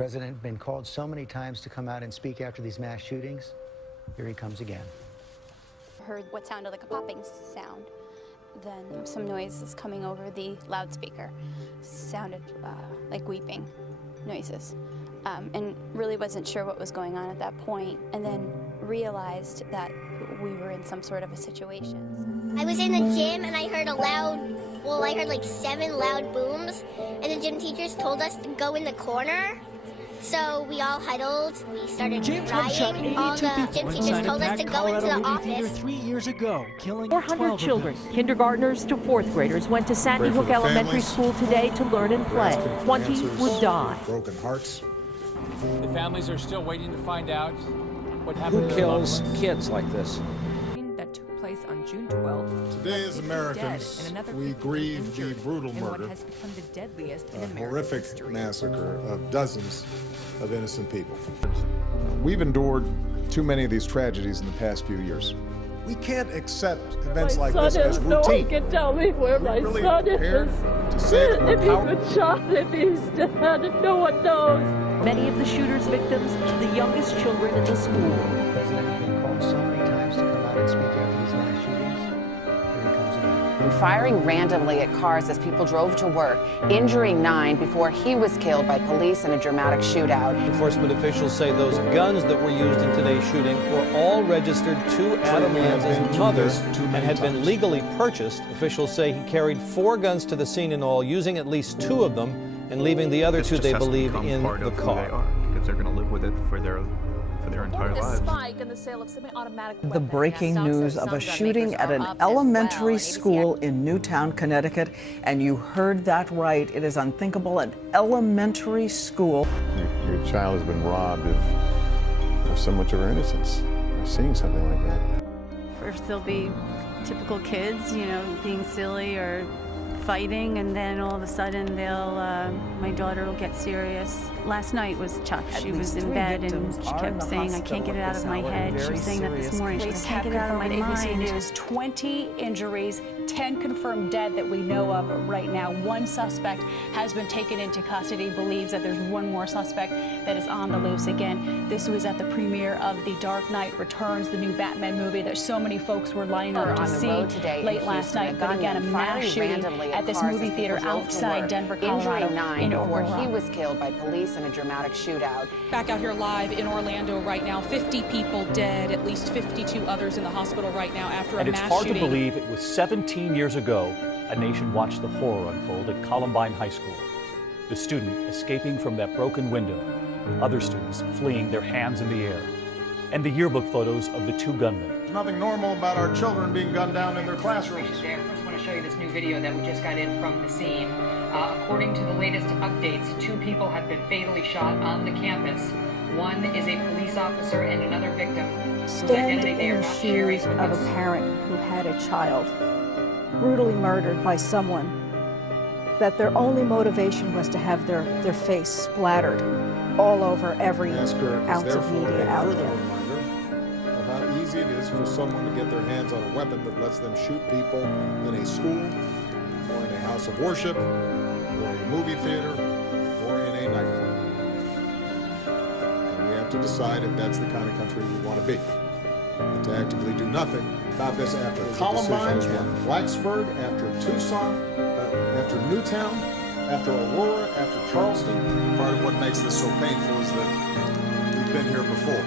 President been called so many times to come out and speak after these mass shootings. Here he comes again. Heard what sounded like a popping sound. Then some noises coming over the loudspeaker. Sounded like weeping noises. And really wasn't sure what was going on at that point, and then realized that we were in some sort of a situation. I was in the gym and I heard I heard like 7 loud booms, and the gym teachers told us to go in the corner. So we all huddled, we started James Hubchuk, crying, all the gym teachers told us to go into the office. 3 years ago, killing 400 children, kindergartners to 4th graders, went to Sandy Hook Elementary School today to learn and play. 20 would die. Broken hearts. The families are still waiting to find out what happened. Who kills kids like this? That took place on June 12th. Today, as Americans, we grieve the brutal murder, has become the deadliest in a American horrific history. massacre of dozens of innocent people. We've endured too many of these tragedies in the past few years. We can't accept events like this as routine. No one can tell me where my son is. To say that If he's been shot, if he's dead, no one knows. Many of the shooter's victims, the youngest children in the school. The president been called so many times to come out and speak after these mass shootings. Here he comes again. Firing randomly at cars as people drove to work, injuring 9 before he was killed by police in a dramatic shootout. Enforcement officials say those guns that were used in today's shooting were all registered to Adam Lanza's mother and had been legally purchased. Officials say he carried 4 guns to the scene in all, using at least 2 of them and leaving the other 2, they believe, in the car. Because they're going to live with it for their entire lives. Spike in the sale of semi-automatic weapons. The breaking news of a shooting at an elementary school in Newtown, Connecticut, and you heard that right. It is unthinkable. An elementary school. Your child has been robbed of so much of her innocence. Seeing something like that. First they'll be typical kids, being silly or fighting, and then all of a sudden my daughter will get serious. Last night was tough. She was in bed and she kept saying, I can't get it out of my head. She was saying that this morning. She can't get it out of my mind. ABC News, 20 injuries, 10 confirmed dead that we know of right now. 1 suspect has been taken into custody, believes that there's 1 more suspect that is on the loose. Again, this was at the premiere of The Dark Knight Returns, the new Batman movie that so many folks were lining up to see late last night. But again, a mass shooting at this movie theater outside Denver, Colorado. Injuring 9 before he was killed by police in a dramatic shootout. Back out here live in Orlando right now, 50 people dead, at least 52 others in the hospital right now after a mass shooting. And it's hard to believe it was 17 years ago a nation watched the horror unfold at Columbine High School. The student escaping from that broken window, other students fleeing, their hands in the air, and the yearbook photos of the 2 gunmen. There's nothing normal about our children being gunned down in their classrooms. First, I want to show you this new video that we just got in from the scene. According to the latest updates, 2 people have been fatally shot on the campus. One is a police officer and another victim. Stand in the shoes of a parent who had a child brutally murdered by someone that their only motivation was to have their face splattered all over every ounce of media out there. Of how easy it is for someone to get their hands on a weapon that lets them shoot people in a school, or in a house of worship, or a movie theater, or in a nightclub. And we have to decide if that's the kind of country we want to be. And to actively do nothing about this after Columbine, after Blacksburg, after Tucson, after Newtown, after Aurora, after Charleston. Part of what makes this so painful is that we've been here before.